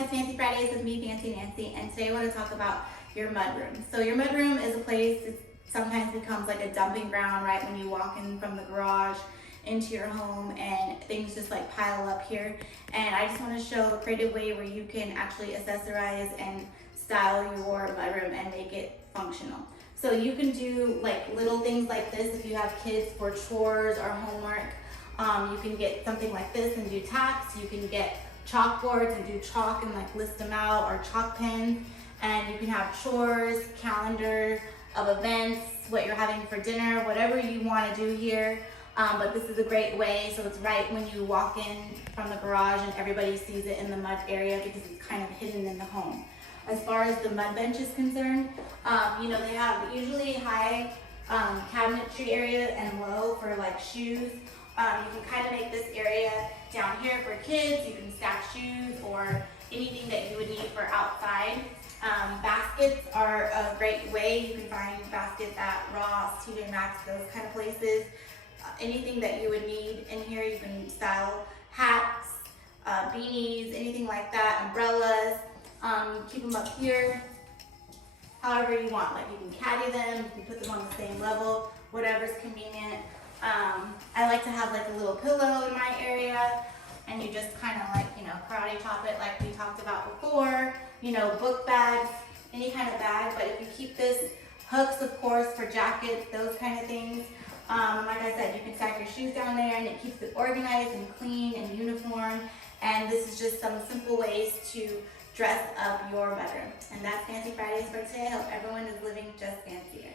guys, it's Fancy Fridays with me, Fancy Nancy, and today I want to talk about your mudroom. So your mudroom is a place that sometimes becomes like a dumping ground, right, when you walk in from the garage into your home and things just like pile up here. And I just want to show a creative way where you can actually accessorize and style your mudroom and make it functional. So you can do like little things like this if you have kids for chores or homework. You can get something like this and do tacks. You can get chalkboards and do chalk and like list them out, or chalk pens. And you can have chores, calendar of events, what you're having for dinner, whatever you want to do here. But this is a great way, so it's right when you walk in from the garage and everybody sees it in the mud area because it's kind of hidden in the home. As far as the mud bench is concerned, you know, they have usually high cabinetry area and low for like shoes. You can kind of make this area down here for kids. You can stack shoes or anything that you would need for outside. Baskets are a great way. You can find baskets at Ross, TJ Maxx, those kind of places. Anything that you would need in here, you can style hats, beanies, anything like that, umbrellas. Keep them up here however you want. Like you can caddy them, you can put them on the same level, whatever's convenient. I like to have like a little pillow in my area, and you just kind of like, you know, karate chop it like we talked about before. You know, book bags, any kind of bag. But if you keep this, hooks of course for jackets, those kind of things. Like I said, you can stack your shoes down there and it keeps it organized and clean and uniform. And this is just some simple ways to dress up your bedroom. And that's Fancy Fridays for today. I hope everyone is living just fancier.